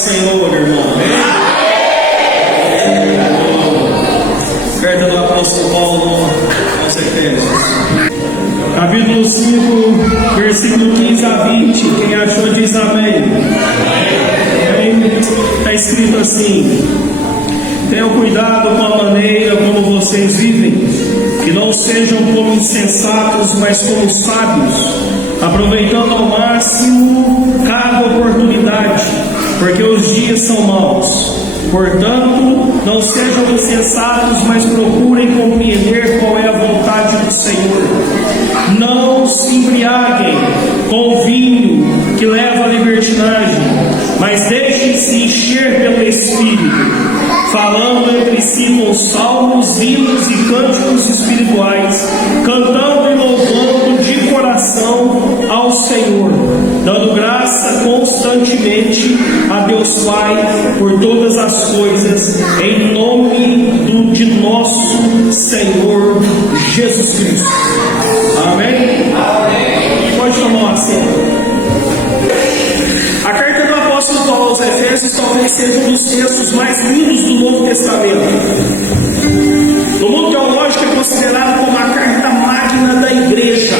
Senhor, irmão. Carta do apóstolo Paulo aos Efésios, capítulo 5, versículo 15 a 20. Quem achou diz amém. Está escrito assim: tenham cuidado com a maneira como vocês vivem, que não sejam como insensatos, mas como sábios, aproveitando ao máximo cada oportunidade, porque os dias são maus. Portanto, não sejam insensatos, mas procurem compreender qual é a vontade do Senhor. Não se embriaguem com o vinho que leva à libertinagem, mas deixem-se encher pelo Espírito, falando entre si com salmos, hinos e cânticos espirituais, cantando e louvando de coração ao Senhor, dando graça constantemente a Deus Pai por todas as coisas, em nome de nosso Senhor Jesus Cristo. Amém? Amém. Pode tomar uma cena. A carta do apóstolo Paulo aos Efésios talvez seja um dos textos mais lindos do Novo Testamento. No mundo teológico é considerado como a carta magna da igreja.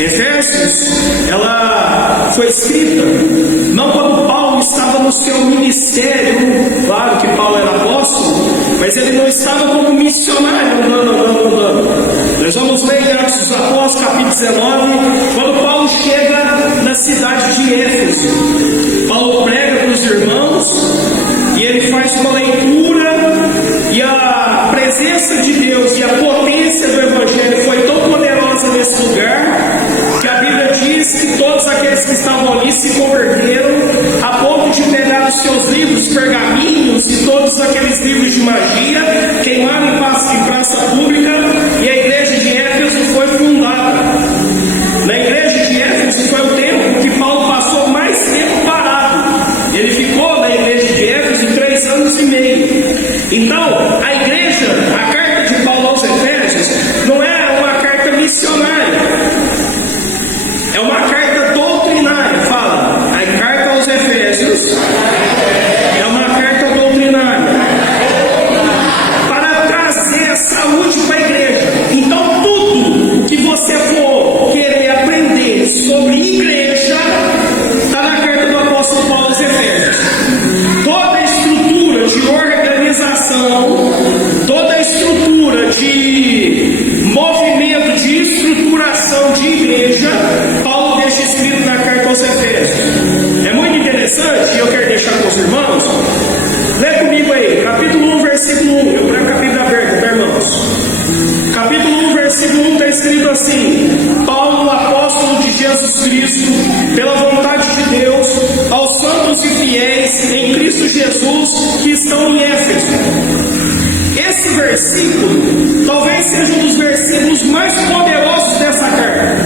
Efésios, ela foi escrita não quando Paulo estava no seu ministério. Claro que Paulo era apóstolo, mas ele não estava como missionário andando. Nós vamos ler em Atos dos Apóstolos, capítulo 19, quando Paulo chega na cidade de Éfeso. Paulo prega para os irmãos e ele faz uma leitura, e a presença de Deus e a potência do Evangelho foi tão poderosa nesse lugar que a Bíblia diz que todos aqueles que estavam ali se converteram, a ponto de pegar os seus livros, pergaminhos e todos aqueles livros de magia, queimaram em praça pública, e a igreja de Éfeso foi fundada. Na igreja de Éfeso foi o tempo que Paulo passou mais tempo parado. Ele ficou na igreja de Éfeso 3 anos e meio. Então, a igreja, a carta de Paulo aos Efésios, não é uma carta missionária, é uma carta doutrinária. Fala, a carta aos Efésios é uma carta doutrinária para trazer saúde para a igreja. Então, tudo que você for querer aprender sobre igreja está na carta do apóstolo Paulo aos Efésios. Toda a estrutura de organização, toda a estrutura de movimento, de estruturação de igreja, Paulo deixa escrito na carta aos Efésios. É muito interessante, e eu quero deixar com os irmãos. Lê comigo aí, capítulo 1, versículo 1. Eu prego a Bíblia aberta, tá, irmãos? Capítulo 1, versículo 1 está escrito assim: Paulo, apóstolo de Jesus Cristo, pela vontade de Deus, aos santos e fiéis em Cristo Jesus que estão em Éfeso. Esse versículo talvez seja um dos versículos mais poderosos dessa carta,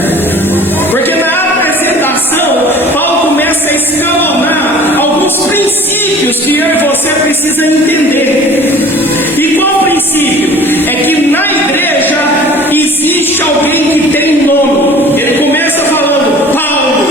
porque na apresentação Paulo começa a escalonar alguns princípios que eu e você precisa entender. E qual princípio? É que na igreja existe alguém que tem nome. Ele começa falando Paulo,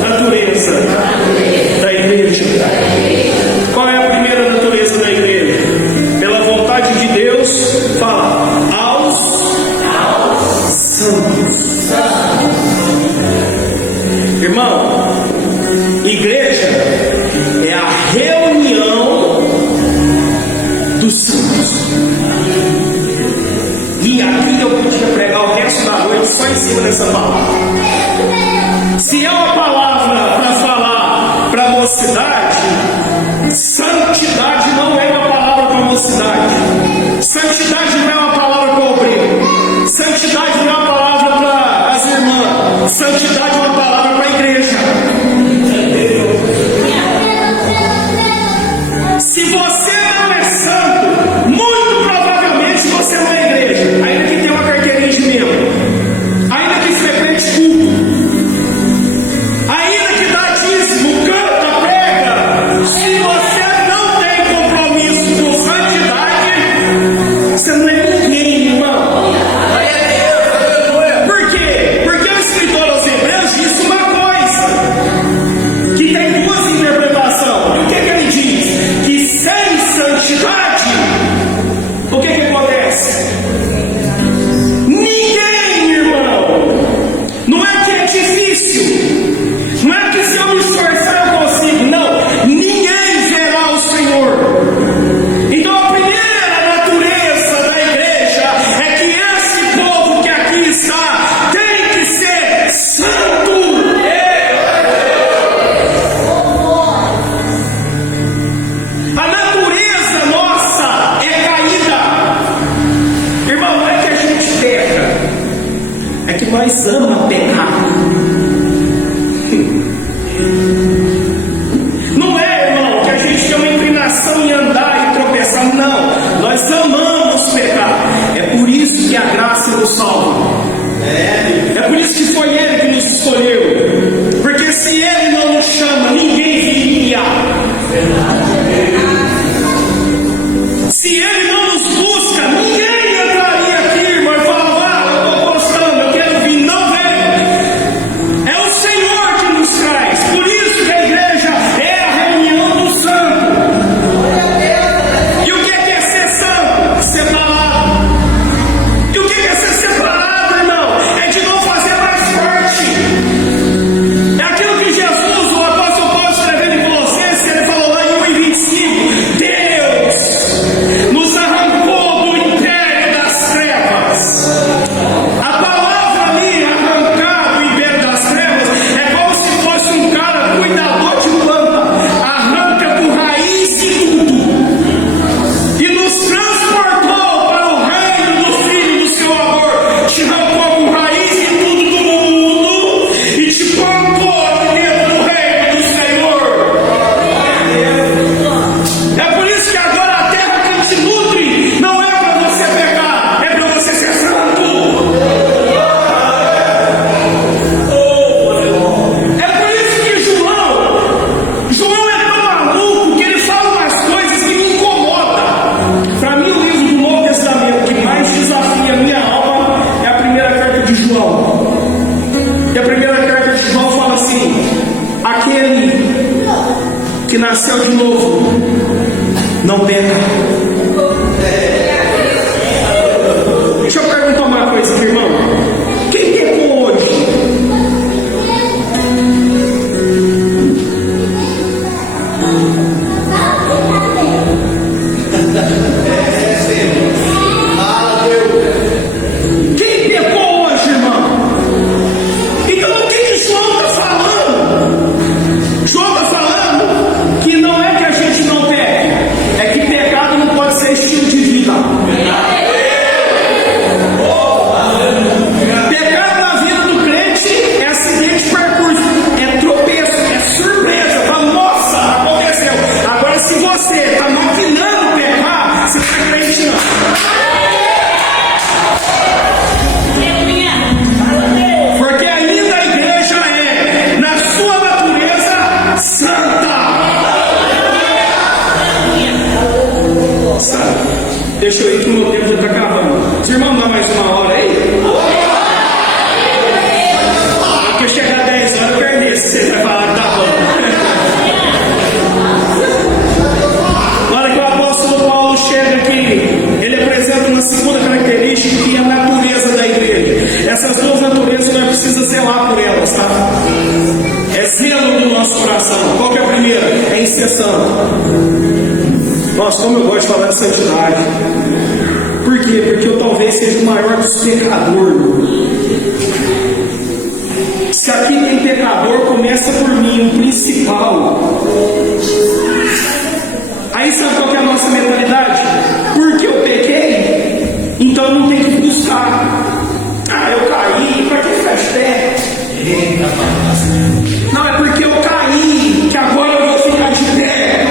natureza da igreja. Qual é a primeira natureza da igreja? Pela vontade de Deus, fala, aos santos. Irmão, igreja é a reunião dos santos. E aqui eu podia pregar o resto da noite só em cima dessa palavra. Se é uma palavra para falar para a mocidade, santidade não é uma palavra para a mocidade. Santidade não é uma palavra para o obreiro. Santidade não é uma palavra para as irmãs. Santidade é uma palavra para a igreja. Se você não é santo, muito provavelmente você não é igreja. Ainda que tenha uma carteirinha de membro, ainda que frequente culto, ainda que dá dízimo, canta, prega. Se você não tem compromisso com santidade, você não é ninguém, irmão. Por quê? Porque o escritor aos Hebreus disse uma coisa que tem duas interpretações. O que ele diz? Que sem santidade, o que acontece? Ninguém, irmão. Não é que é difícil, não é que se eu me esforçar eu consigo, não. Ninguém verá o Senhor. Então a primeira natureza da igreja é que esse povo que aqui está tem que ser santo. A natureza nossa é caída. Irmão, não é que a gente peca, é que nós amamos pecar. Não é, irmão, que a gente tem uma inclinação em andar e tropeçar. Não, nós amamos pecar. É por isso que a graça nos salva. É por isso que foi Ele que nos escolheu. Porque se Ele não nos chama, ninguém viria. Se Ele não nos busca, ninguém entraria aqui, irmão, e falava, eu estou gostando, eu quero vir. Não vem. É o Senhor que nos traz. Por isso que a igreja é a reunião do santo. E o que é ser santo? Separado. E o que é ser separado, irmão? É de não fazer mais forte. É aquilo que Jesus, o apóstolo Paulo, escrevendo em Colossenses, ele falou lá em 1:25. Deus nos arrancou do império das trevas. A palavra ali, arrancar do império das trevas, é como se fosse um cara cuidador de planta. Arranca por raiz e tudo. E nos transportou para o reino do Filho do seu amor. Te arrancou por raiz e tudo do mundo e te plantou aqui dentro do reino do Senhor. É por isso que agora a terra que te nutre não é para você pecar, é para você ser santo. É por isso que João é tão maluco que ele fala umas coisas que me incomodam. Para mim, o livro do Novo Testamento que mais desafia a minha alma é a primeira carta de João. E a primeira carta de João fala assim: aquele que nasceu de novo não peca. Deixa eu perguntar uma coisa aqui, irmão. Quem pecou hoje? Quem pecou hoje, irmão? Então o que João está falando? João está falando que não é que a gente não peque, é que pecado não ser santo. Nossa, como eu gosto de falar de santidade. Por quê? Porque eu talvez seja o maior dos pecadores. Se aqui tem pecador, começa por mim, o principal. Aí sabe qual que é a nossa mentalidade? Porque eu pequei, então eu não tenho que buscar. Ah, eu caí, para que faz fé? Não, é porque eu caí, que agora eu vou ficar de pé.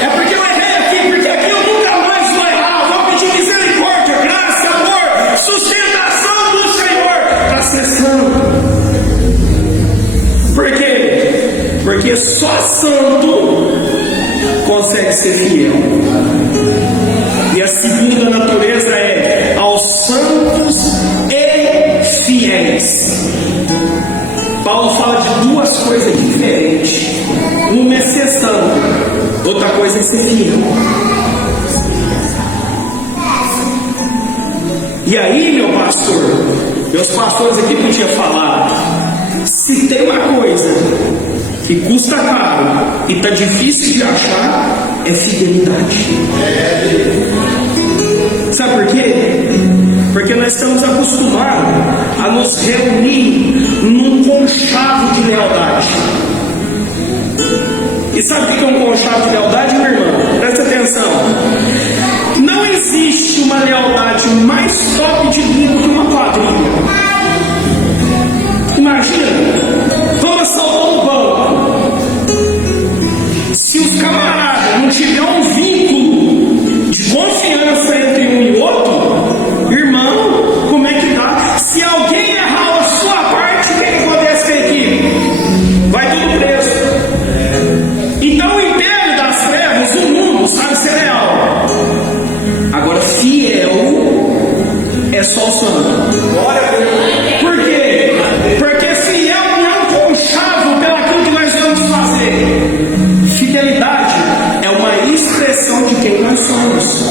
É porque eu errei aqui, porque aqui eu nunca mais vou errar. Eu vou pedir misericórdia, graça, amor, sustentação do Senhor para ser santo. Por quê? Porque só santo consegue ser fiel. E a segunda natureza é aos santos e fiéis. Paulo fala de duas coisas diferentes. Uma é ser santo, outra coisa é ser fiel. E aí, meu pastor, meus pastores aqui podiam falar: se tem uma coisa que custa caro e está difícil de achar, é fidelidade. Sabe por quê? Porque nós estamos acostumados a nos reunir num conchavo de lealdade. E sabe o que é um conchavo de lealdade, meu irmão? Presta atenção. Não existe uma lealdade mais top de linha que uma quadrilha. Imagina, vamos assaltar um banco. Se os camaradas não tiverem um vínculo de confiança entre um e outro, irmão, como é que dá? Se alguém errar a sua parte, o que acontece com a equipe? Vai tudo preso. Então o império das trevas, o mundo, sabe ser leal. Agora, fiel é só o santo. Por quê? Porque fiel não é um conchavo pelaquilo que nós vamos fazer. Fidelidade é uma expressão de quem nós somos.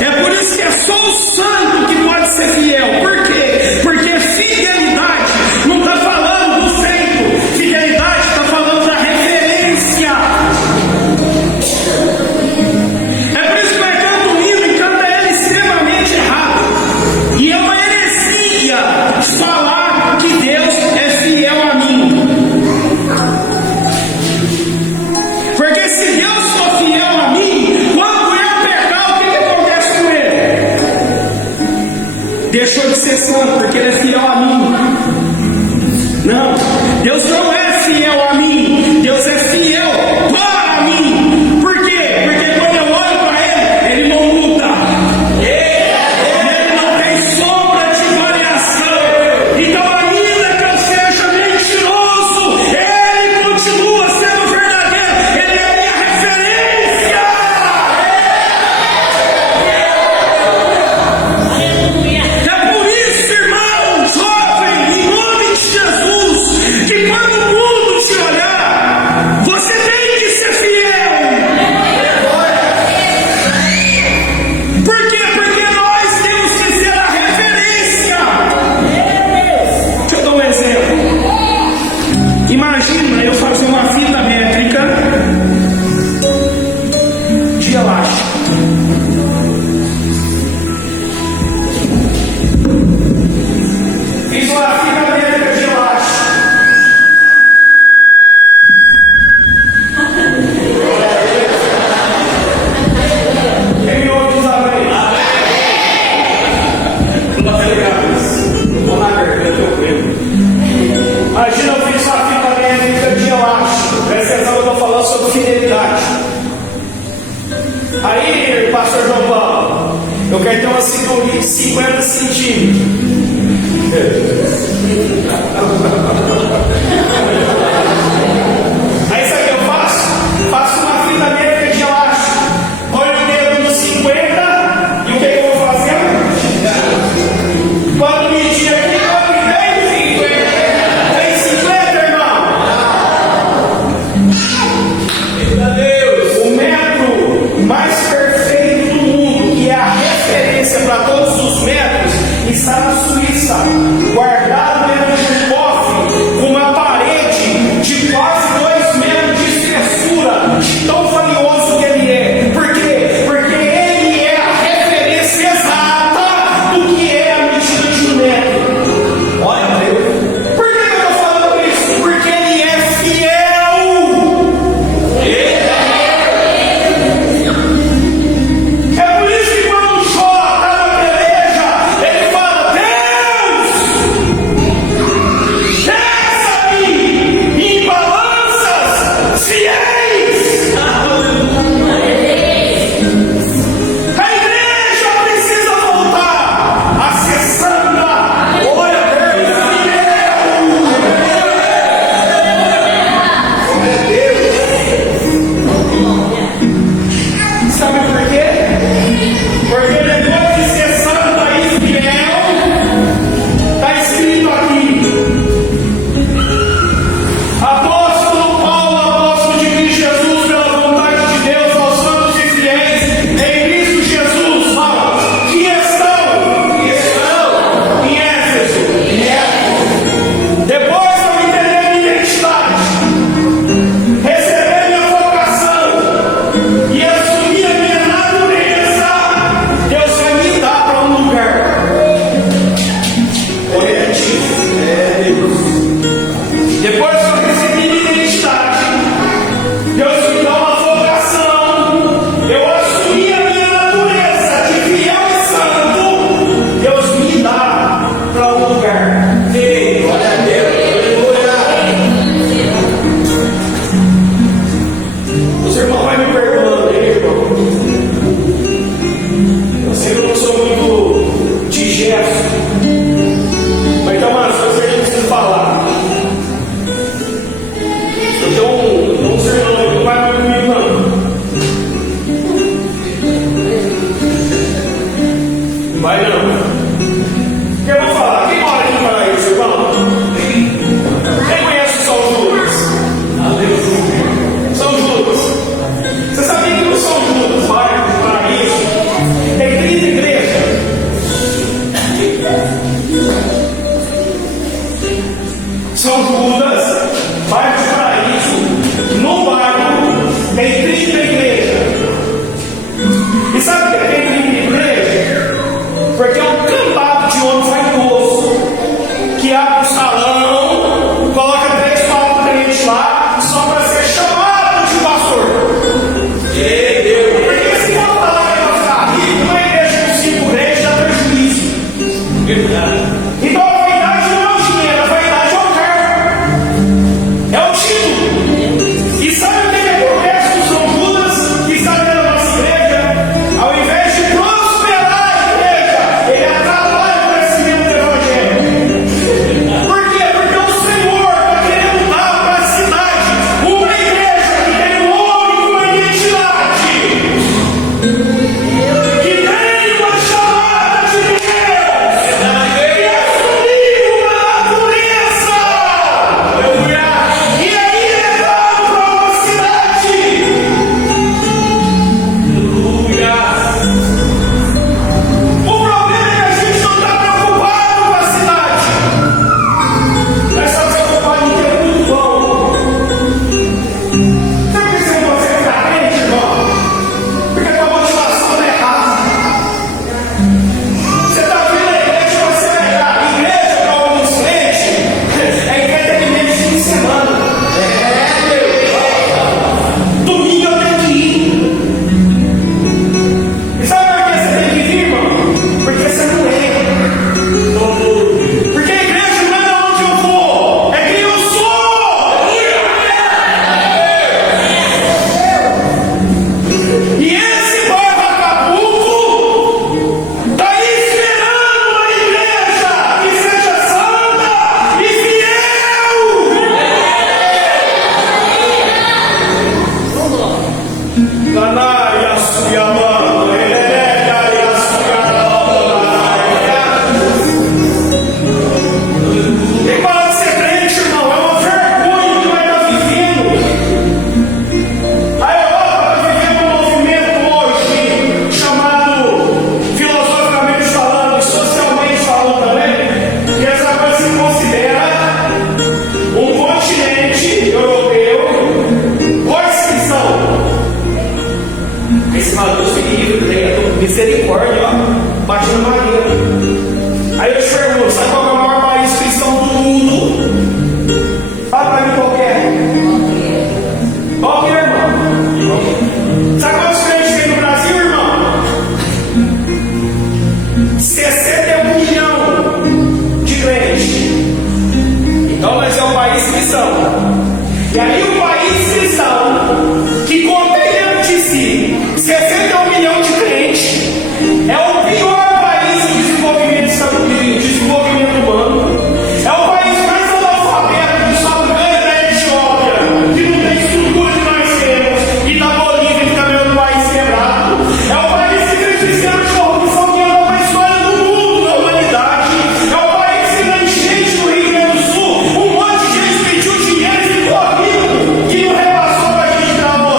É por isso que é só o santo que pode ser fiel. Por quê? Porque fidelidade não está falando do feito. Fidelidade está falando da referência. É por isso que vai cantar um hino e canta ele extremamente errado. E é uma heresia falar que Deus é fiel a mim. Porque se Deus for fiel a mim, quando eu pecar, o que acontece com ele? Deixou de ser santo porque ele é fiel a mim. Não, Deus não é fiel a mim, Deus é fiel para mim. Por quê? Porque quando eu olho para ele, ele não muda. Ele não tem sombra de variação. Então, ainda que eu seja mentiroso, ele continua sendo verdadeiro. Ele é a minha referência. É por isso, irmão, jovem, em nome de Jesus, que quando o mundo te olhar, você tem que ser fiel. Por quê? Porque nós temos que ser a referência. Deixa eu dar um exemplo. Imagina eu fazer uma fita métrica de elástico. Fiz uma fita métrica de elástico. Quem me ouve diz amém? Não tá ligado isso? Vou na garganta, eu prego. Imagina eu fiz uma fita métrica de elástico. Presta atenção que eu estou falando sobre fidelidade. Aí, pastor João Paulo, eu quero ter uma cinturinha de 50 centímetros. Aí sabe o que eu faço? Faço uma fita métrica de elástico. Põe o dedo no 50 e o que eu vou fazer? Quando medir aqui, eu tem 50, irmão. O metro mais perfeito do mundo, que é a referência para todos os metros, está na Suíça, guardado dentro de um cofre São Judas, bairro de Paraíso, no bairro tem 30 igrejas. E sabe por que tem 30 igrejas? Porque é um cambado de homem vaidoso que abre o salão, coloca 3 palcos crentes lá só para ser chamado de pastor. Porque se botar lá para ficar rico, uma igreja com 5 crentes dá prejuízo. Então a vaidade não é o dinheiro, a vaidade é o cargo, é o título. E sabe o que acontece com São Judas, que está dentro da nossa igreja? Ao invés de prosperar a igreja, ele atrapalha o crescimento do evangelho. Por quê? Porque o Senhor está querendo dar para a cidade uma igreja que tem um homem com uma identidade, que tem uma chamada de Deus, que assumiu uma natureza, e aí é dado para uma cidade. O problema é que a gente não está preocupado com a cidade. Nós estamos preocupados em ter muito bom. Sabe por que você não consegue ficar crente, irmão? Porque a tua motivação não é errada. Você está vindo à igreja para você negar. Igreja para alguns crentes é entretenimento de fim de semana. Domingo eu tenho que ir. E sabe por que você tem que vir, irmão? Porque você não é. Porque a igreja não é onde eu vou, é quem eu sou. E esse bairro Acapulco está esperando uma igreja que seja santa e fiel. Canai, Asuyamã, Elelega, tem que parar de ser crente, irmão. É uma vergonha que vai estar vivendo. A Europa está vivendo um movimento hoje chamado, filosoficamente falando e socialmente falando também, que essa coisa se considera um continente europeu pós-cristão. Esse maluco livre, misericórdia, ó, bate na madeira. Aí eu te pergunto, sabe qual é o maior país cristão do mundo? Fala pra mim qualquer. Qualquer, irmão. Sabe quantos crentes tem no Brasil, irmão? 61 milhões de crentes. Então nós é um país cristão. E aí o país cristão, que contém dentro de si 61 milhões de crentes, é o pior país em desenvolvimento humano. É o país mais analfabeto, que só ganha da Etiópia, que não tem estrutura que nós temos, e da Bolívia, que também é um país quebrado. É o país que tem sistema de corrupção que anda para a história do mundo, da humanidade. É o país que tem gente no Rio Grande do Sul, um monte de gente pediu dinheiro e ficou rico, que não repassou para a gente dar uma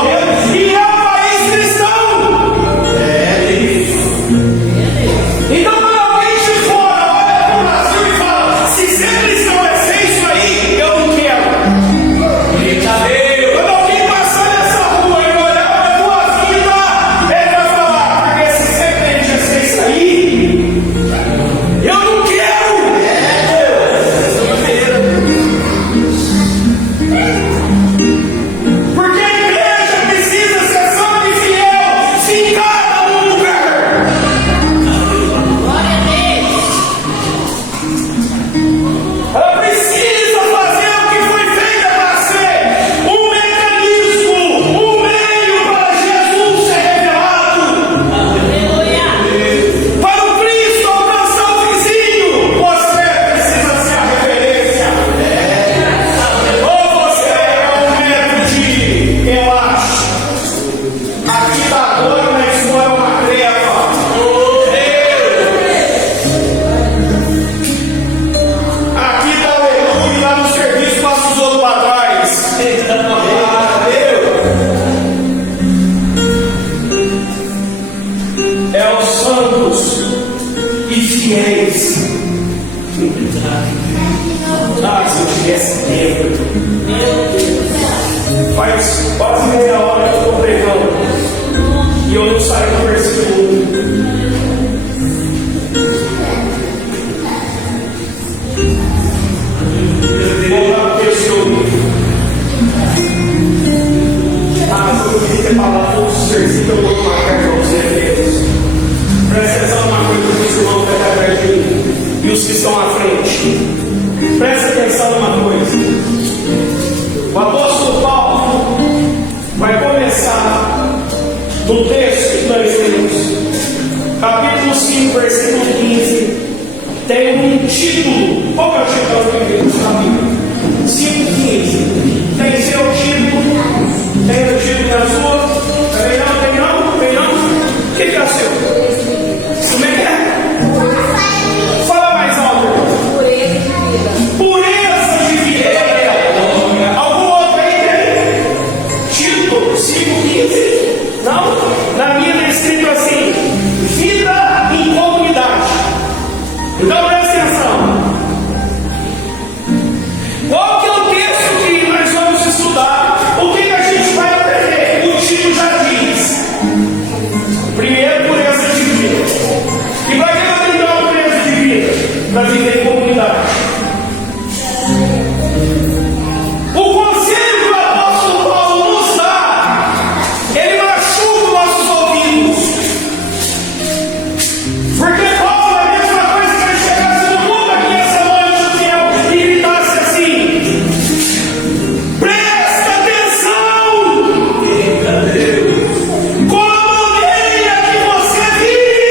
estivesse dentro. Faz quase meia hora que eu estou pregando e eu não saí do versículo 1. Vou lá para o texto. Eu queria ter falado todos os versículos, eu vou tomar carta para os Efésios. Presta atenção numa coisa que os irmãos que estão atrás de mim e os que estão à frente. Presta atenção numa coisa. O apóstolo Paulo vai começar no texto que nós lemos, capítulo 5, versículo 15. Tem um título. Qual é o título que eu vi na Bíblia? 5,15. Tem seu título. Tem o título na sua? Tem não? Tem não? Tem não? O que é o seu? Como é que é? Fala mais alto. Pureza de vida. Pureza de vida. Algum outro aí tem? Título 5,15? Não? Na minha está escrito assim: vida em comunidade. Então presta atenção. Qual que é o texto que nós vamos estudar? O que a gente vai aprender? O título já diz. Primeiro, pureza de vida. E para que eu aprender a pureza de vida? Para viver em comunidade. O conselho que o apóstolo Paulo nos dá, ele machuca os nossos ouvidos. Porque Paulo é a mesma coisa que ele chegasse no mundo aqui essa noite do céu e gritasse assim: presta atenção! Eita Deus! Com a maneira que você vive!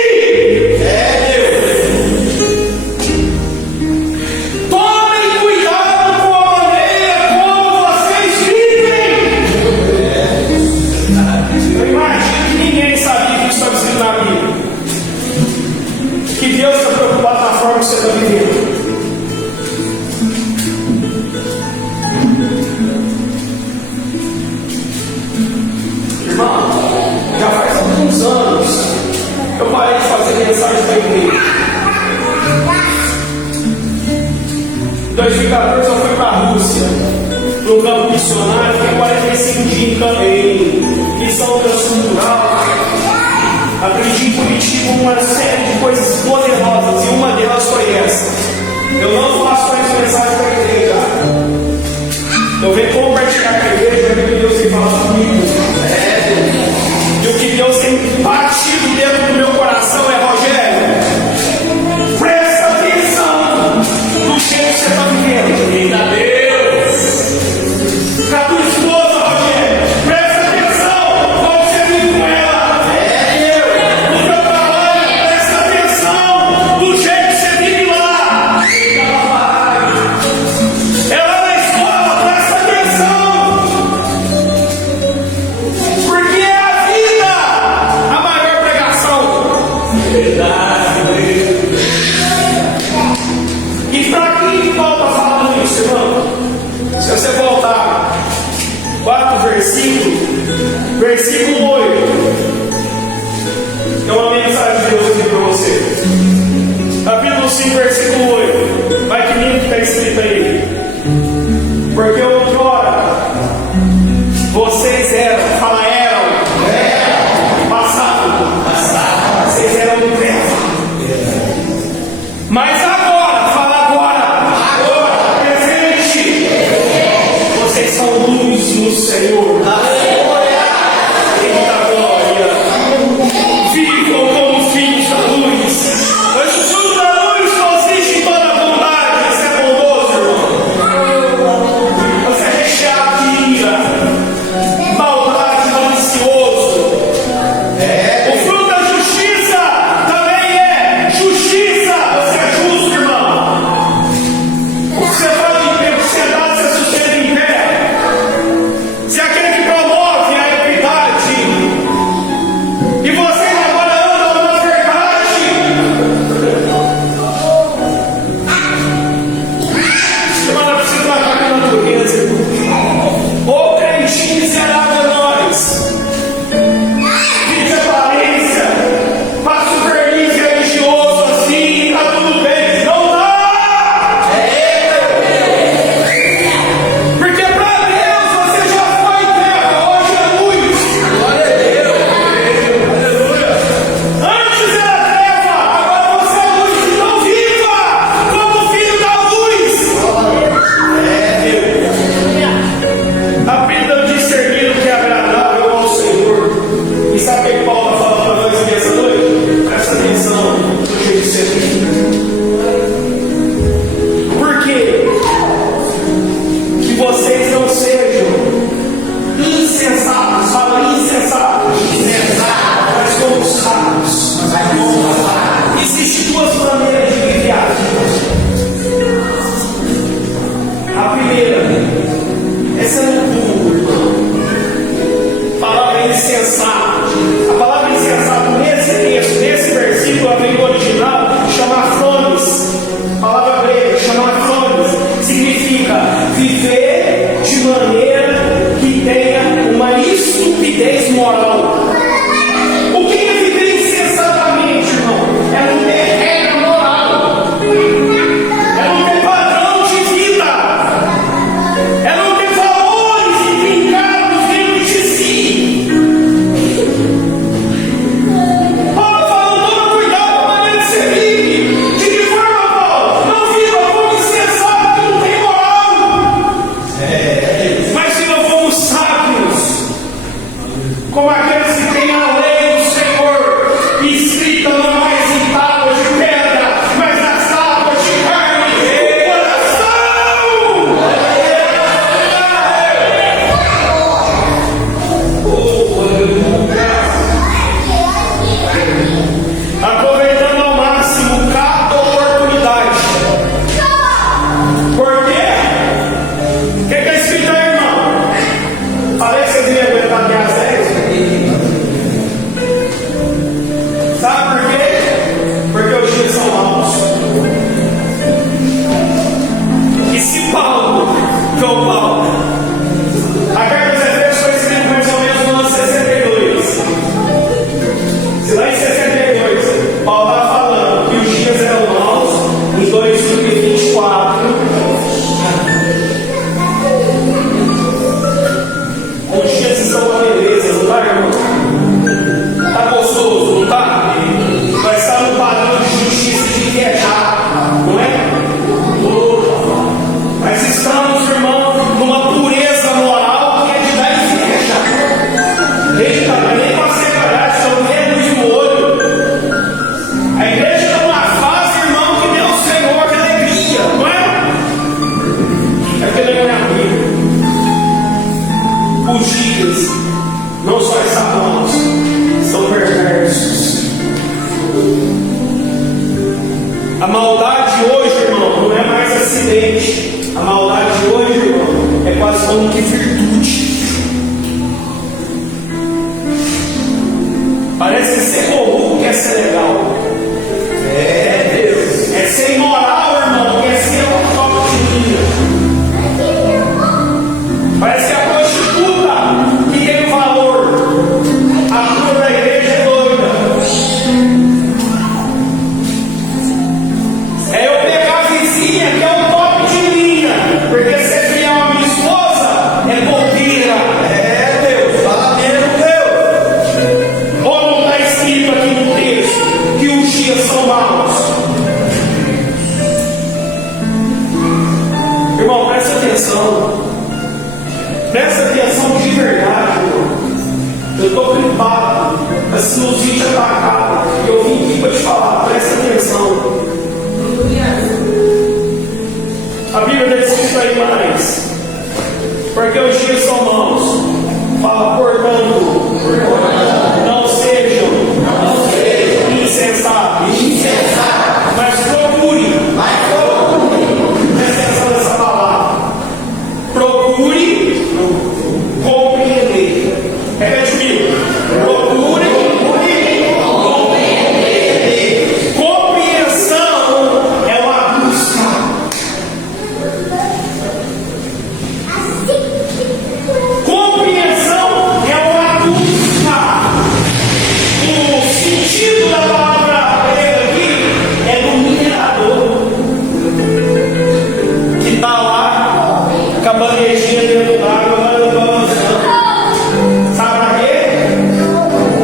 Tomem cuidado com a maneira como vocês vivem! Eu imagino que ninguém sabia que isso estava escrito na Bíblia. Que Deus está preocupado na forma que você está vivendo. Irmão, já faz alguns anos eu parei de fazer mensagem para a igreja. Em 2014 eu fui para a Rússia, no campo missionário, fiquei 45 dias em missão transcultural. Aprendi em Curitiba uma série de coisas poderosas e uma delas foi essa: eu não faço mais mensagem para a igreja, eu venho compartilhar com a igreja o que Deus tem falado comigo. E o que Deus tem batido dentro do meu coração é: Rogério, presta atenção no jeito que você está vivendo. Eita Deus! Com a tua esposa, Rogério, presta atenção como você vive com ela. No teu trabalho, presta atenção do jeito que você vive lá. É primeira, essa é loucura, irmão. Palavra insensato. A palavra insensato nesse texto, nesse versículo, a língua original, chama afrones. A palavra grega chama afrones. Significa viver de maneira que tenha uma estupidez moral. O que é viver insensatamente, irmão? É não ter regra moral. É não ter padrão de vida. É não ter valores intrincados dentro de si. Paulo falando, toma cuidado com a maneira que você vive. De que forma, Paulo? Não viva como insensato que não tem moral. Mas viva como sábios. Como aqueles que têm a lei do Senhor escrita não mais em tábuas de pedra, mas nas tábuas de carne do coração. Aproveitando ao máximo cada oportunidade. Por quê? O que está escrito aí, irmão? Falei que vocês iam aguentar até às 10. Sabe por quê? Porque os dias são maus. E se Paulo, João Paulo, a carta dos Efésios foi escrita mais ou menos no ano 62. Se lá em 62, Paulo está falando que os dias eram maus, em 2024, os dias estão uma beleza, não está, irmão? Está gostoso, não está? Vai estar no padrão de justiça de viajar, não é? Mas estamos, irmão, numa pureza moral que é de dar inveja. Eita, não é nem para ser verdade, só vê luz no olho. A igreja está numa fase, irmão, que deu o Senhor de alegria, não é? É que ele não é amigo. Os dias não só estão maus, são perversos. A maldade hoje, irmão, não é mais acidente. A maldade hoje, irmão, é quase como que virtude. Parece que ser corrupto quer ser legal. Deus. É ser imoral, irmão, quer ser um toque de linha. Parece que a prostituta que tem valor, a cura da igreja é doida. É eu pegar a vizinha que é um toque de linha, porque ser fiel à minha esposa é bobeira. Deus, fala mesmo, Deus. Ou não está escrito aqui no texto que os dias são maus? Irmão, presta atenção. Presta atenção de verdade, irmão. Eu estou preocupado. Mas se nos vídeos está acaba, eu vim aqui para te falar. Presta atenção. A Bíblia está escrito aí mais. Porque os dias são maus. Fala, portanto, não sejam insensatos. Mas procure. Presta atenção nessa palavra. Procure compreender. Repete comigo. Procure compreender. Compreensão é uma busca. Compreensão é uma busca. O sentido da palavra grega aqui é do minerador que está lá com a bandejinha dentro d'água, balançando. Sabe para quê?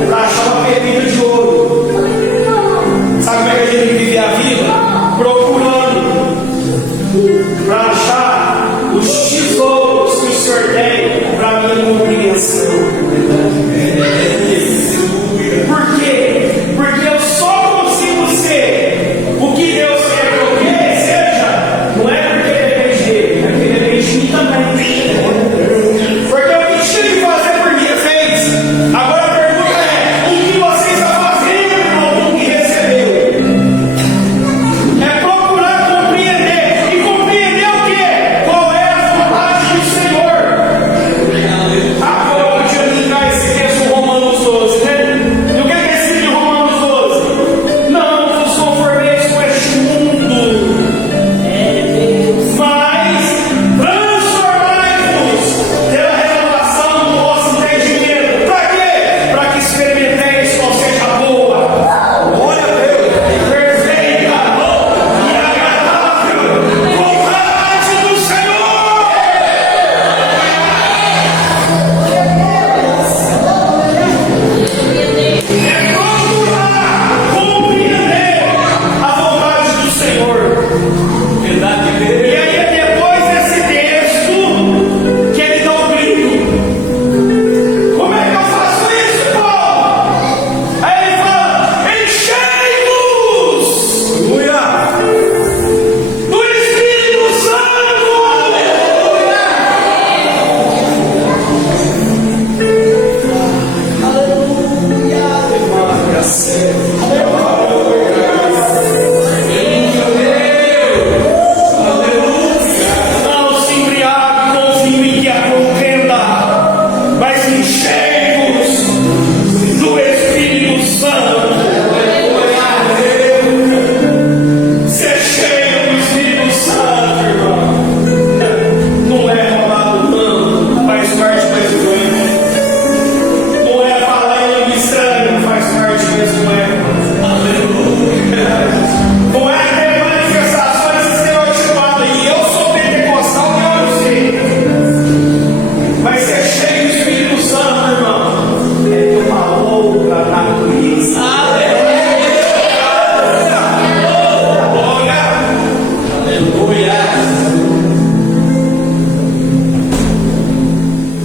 Para achar uma pepita de ouro. Sabe como é que a gente vive a vida? Procurando para achar os tesouros que o Senhor tem para a minha compreensão. Por quê? Porque eu só consigo ser o que Deus quer que eu seja, não é porque depende dele, é porque depende de mim também. Porque o que tinha que fazer por mim fez. Agora a pergunta é: o que você está fazendo, irmão, com o que recebeu? É procurar compreender. E compreender o quê? Qual é a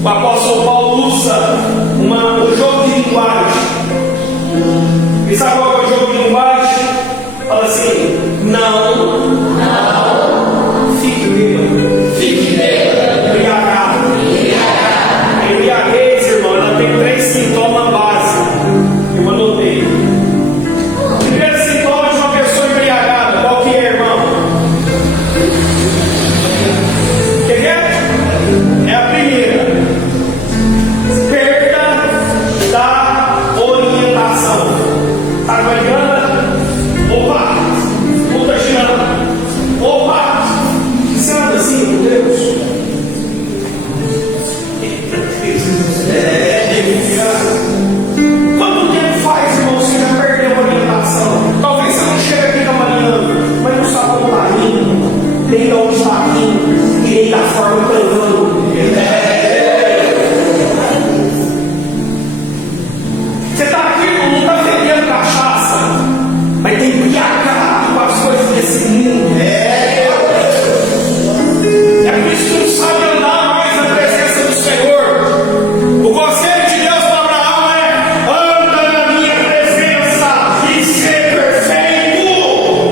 O apóstolo Paulo usa um jogo de linguagem. E sabe qual é o jogo de linguagem? Fala assim: não, fique bêbado, embriagado. A embriaguez, irmão, ela tem 3 sintomas básicos. Eu anotei. O primeiro sintoma de uma pessoa embriagada, qual que é, irmão? Quer ver? É a primeira: perda da orientação. Tá ganhando? Opa! Puta girando. Opa! Você anda assim, meu Deus? Quanto tempo faz, irmão, você já perdeu a orientação? Talvez você não chegue aqui caminhando, mas não sabe onde está indo, nem de onde está vindo, e nem da forma que está andando. Você está aqui, não está bebendo cachaça, mas tem embriagado com as coisas desse mundo. É por isso que não sabe andar mais na presença do Senhor. O conselho de Deus para Abraão é: anda na minha presença e ser perfeito.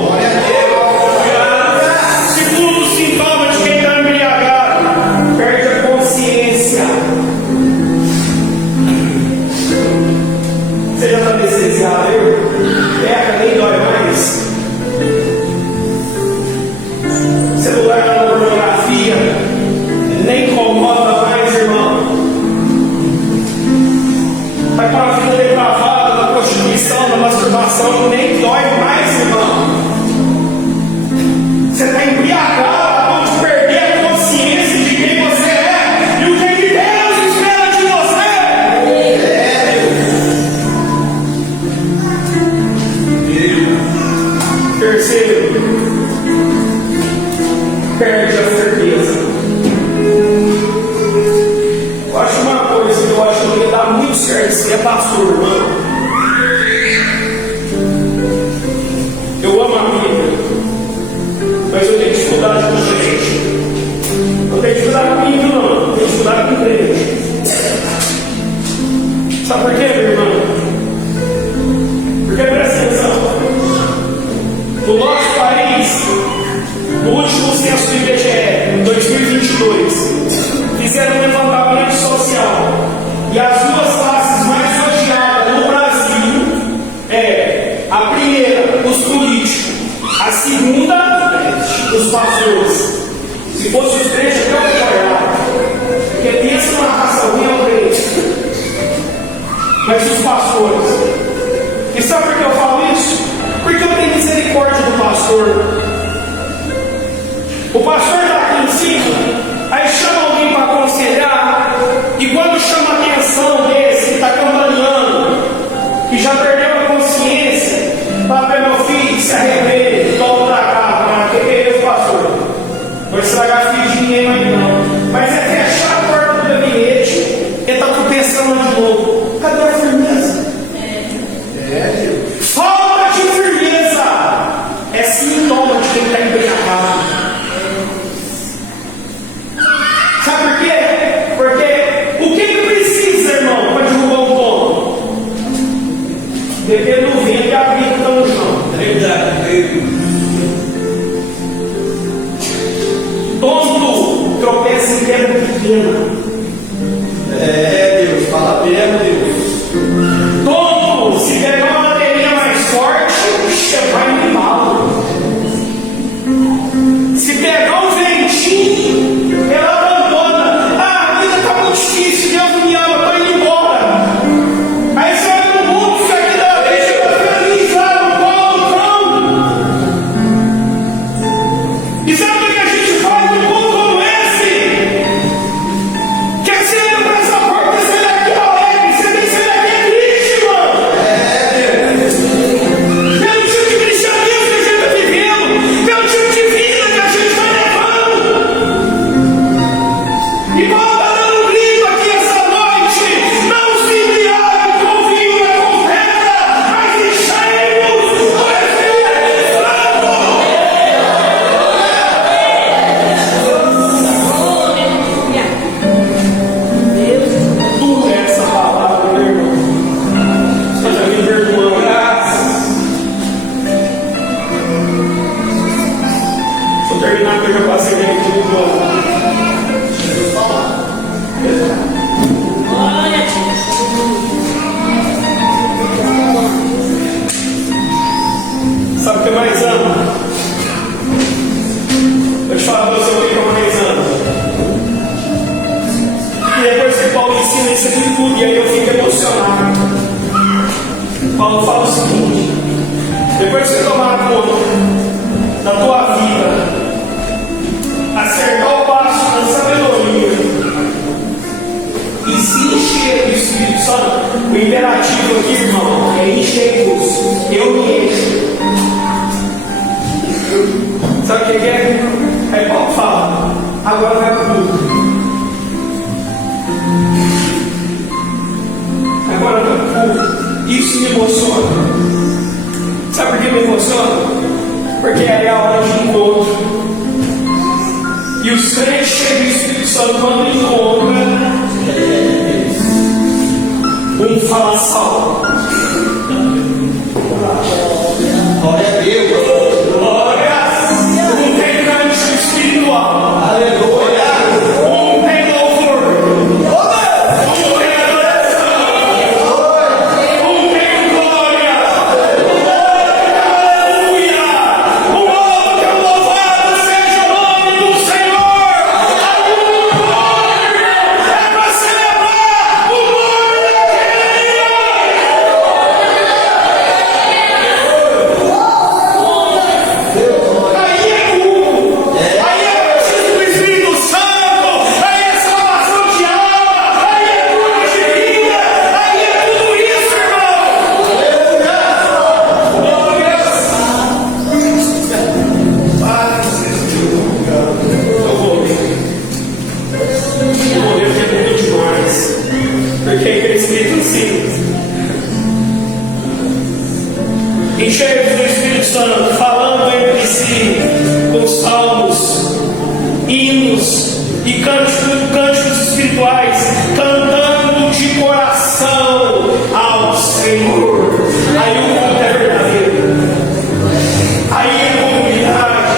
Glória a Deus. Segundo sintoma de quem está embriagado: perde a consciência. Você já está anestesiado, pega, nem dói mais. Celular da pornografia nem incomoda mais, irmão. Vai para a vida depravada, da prostituição, da masturbação, nem dói mais, irmão. Você está embriagado a ponto de perder a consciência de quem você é e o que Deus espera de você. Terceiro, perde a certeza. Eu acho uma coisa que eu acho que ia dar muito certo se é pastor, irmão. Eu amo a Bíblia, mas eu tenho dificuldade com gente. Eu tenho dificuldade com índio, não. Eu tenho dificuldade com crente. Sabe por quê, meu irmão? Porque presta atenção. No nosso país, no último censo do IBGE, em 2022, fizeram um levantamento social. E as 2 classes mais odiadas no Brasil é: a primeira, os políticos; a segunda, os pastores. Se fosse os crentes, eu não apoiava. Porque pensa numa raça ruim ao crente. Mas os pastores. E sabe por que eu falo isso? Porque eu tenho misericórdia do pastor. O pastor está aqui em cima, aí chama alguém para aconselhar, e quando chama a atenção desse que está cambaleando, que já perdeu a consciência, fala para meu filho, se arrepende, volta para cá, que é isso, pastor? Vou estragar filho de ninguém mais não. Mas é fechar a porta do gabinete, ele está pensando de novo. Cadê a firmeza? Falta de firmeza é sintoma de quem está embriagado. Sabe por quê? Porque o que precisa, irmão, para derrubar um ponto? Beber no vento e abrir o tão chão. É verdade. Tonto tropeça em pedra pequena. Deus, fala mesmo, Deus. Tonto, se pegar uma madeirinha mais forte, você vai me mal. Se pegar um ventinho, ela abandona. Ah, a vida está muito difícil, Deus não me ama, estou indo embora. Aí você vai no mundo, isso aqui da vez, fica feliz lá no colo do trono. E sabe o que a gente faz num mundo como esse? Paulo fala o seguinte: depois que você tomar conta da tua vida, acertar o passo na sabedoria e se encher do Espírito Santo, o imperativo aqui, irmão, é encher-vos. Eu me encho. Sabe o que é? Aí Paulo fala: agora vai para o culto. Agora vai para o culto. Isso me emociona. Sabe por que me emociona? Porque é a hora de encontro. E os crentes cheios do Espírito Santo, quando encontram, um fala salvo. Glória a Deus. Um tem cântico espiritual. Aleluia. Um tem louvor. Um tem adoração. Um tem glória. Aleluia. Um outro que louvado seja o nome do Senhor. É para celebrar o nome daquele. Aí é culto. Aí é batismo do Espírito Santo. Aí é salvação de alma. Aí é cura de vida. Aí é tudo isso, irmão. Glória. Eu vou ler. Porque é muito demais. Porque é escrito assim: encheios do Espírito Santo, falando entre si com salmos, hinos e cânticos espirituais, cantando de coração ao Senhor. Aí o culto é verdadeiro. Aí é comunidade.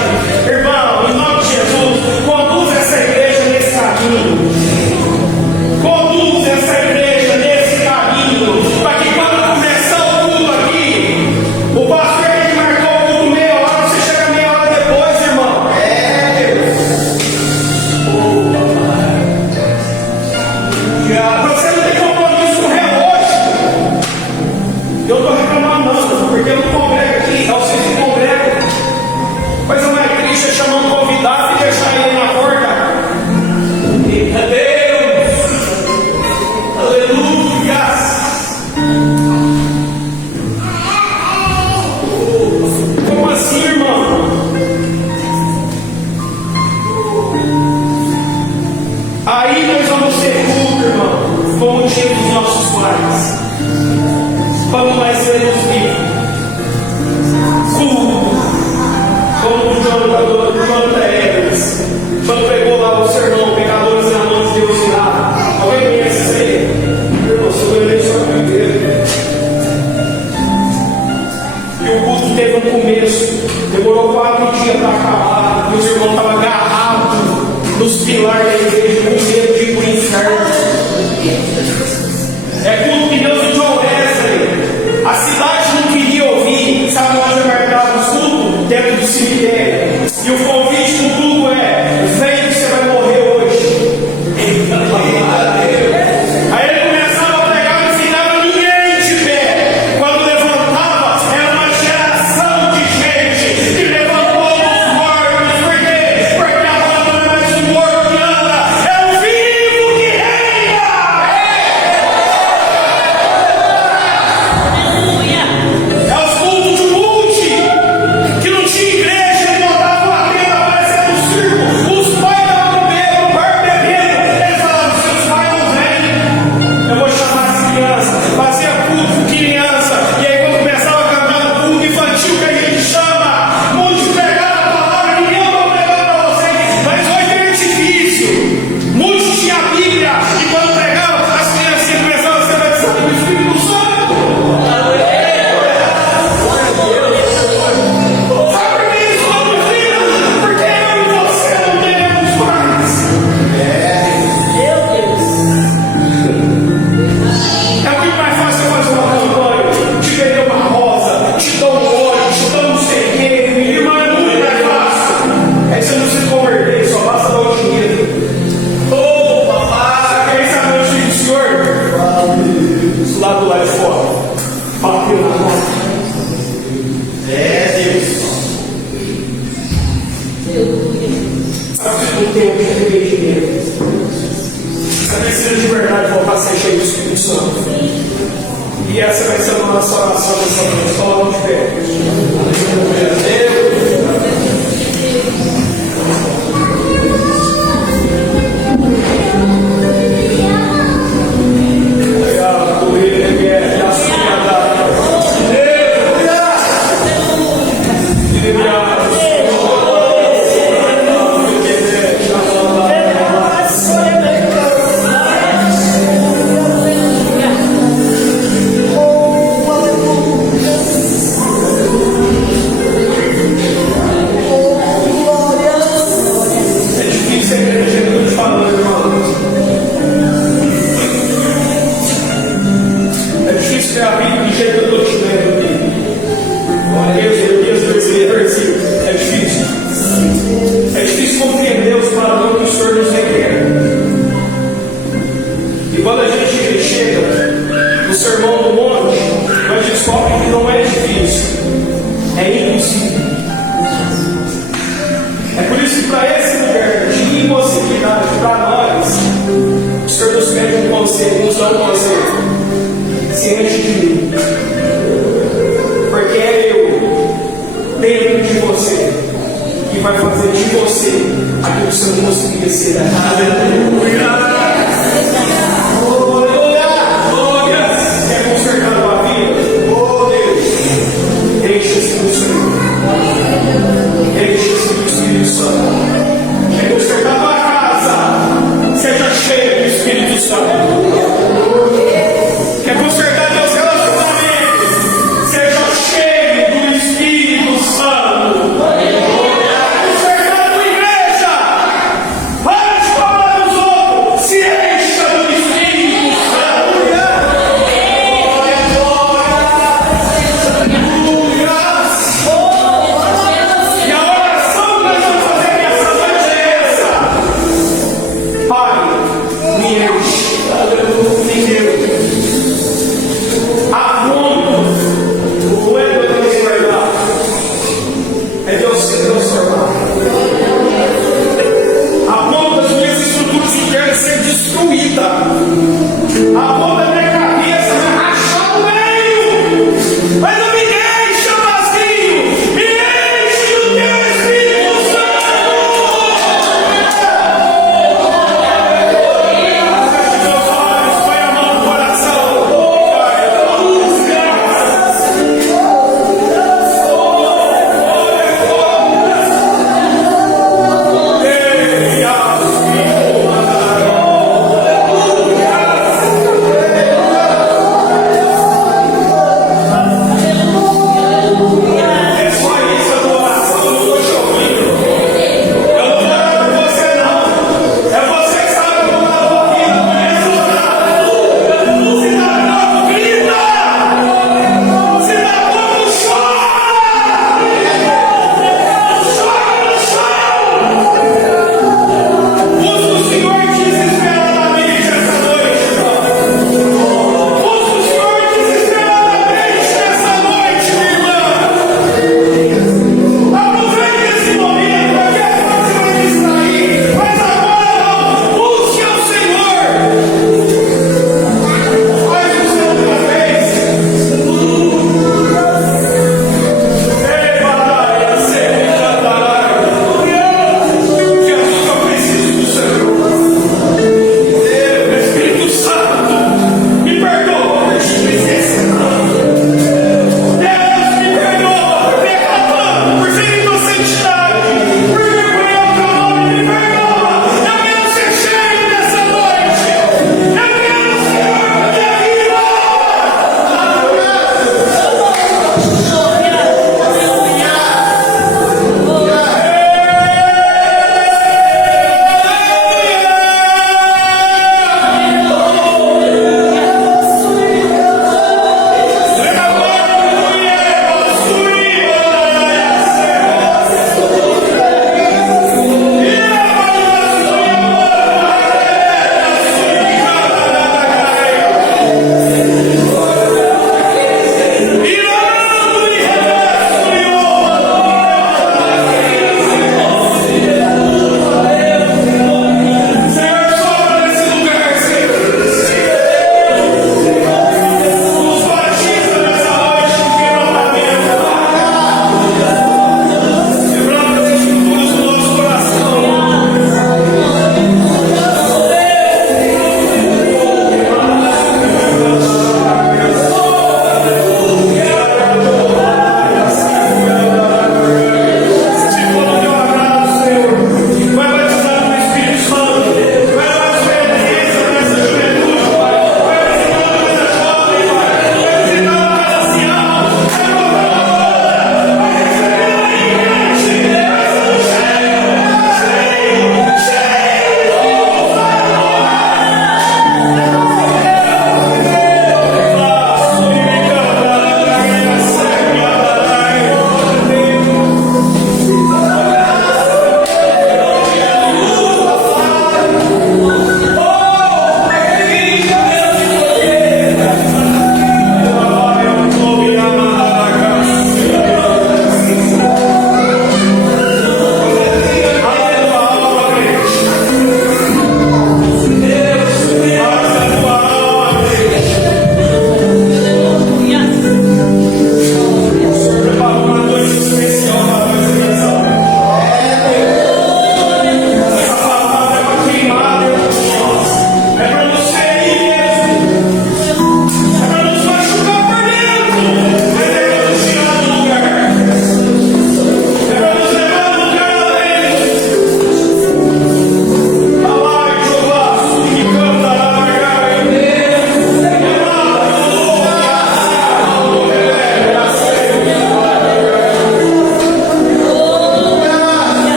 Irmão, em nome de Jesus, conduz essa igreja nesse caminho. Conduz essa igreja nesse caminho, para que quando começar o culto aqui, o pastor que marcou o culto meia hora, você chega meia hora depois, irmão. Você não tem compromisso com o relógio. Eu estou reclamando não, porque eu não congrego aqui, é vocês que congregam. Coisa mais triste é chamar um convidado e deixar ele na porta. Eita Deus! Aleluia! Como assim, irmão? Aí nós vamos ser culto, irmão, como tinha dos nossos pais. Quando nós seremos vivos. Culto, como o Jonathan Edwards, quando pegou lá o sermão, pecadores na mão de Deus e lá. Alguém conhece isso aí? Irmão, se eu lerei só a primeira. E o culto teve um começo, demorou 4 dias para acabar, e os irmãos estavam agarrados nos pilares da igreja, com medo de ir para o inferno. É culto que Deus de John Wesley. A cidade não queria ouvir. Sabe onde marcava o culto? Dentro do cemitério. E o convite do culto é: vem que você vai morrer hoje. Aí ele começava a pregar, não ficava ninguém de pé. Quando levantava, era uma geração de gente que levantou os mortos. Por quê? Porque agora não é mais um morto que anda, fazer de você aquilo que você não conseguia ser. Aleluia! Glória! Quer consertar a tua vida? Oh Deus! Enche-se do Senhor. Enche-se do Espírito Santo. Quer consertar a tua casa? Seja cheio do Espírito Santo. Quer consertar teus relacionamentos? Seja cheio do Espírito Santo. Quer consertar a tua igreja? Para de falar dos outros. Se encha do Espírito Santo. Glória, glória. E a oração que nós vamos fazer nessa noite é essa. Pai, me enche. Me enche. A ponto, não é Deus transformar, é Deus se transformar. A ponto das minhas estruturas internas ser destruída. A ponto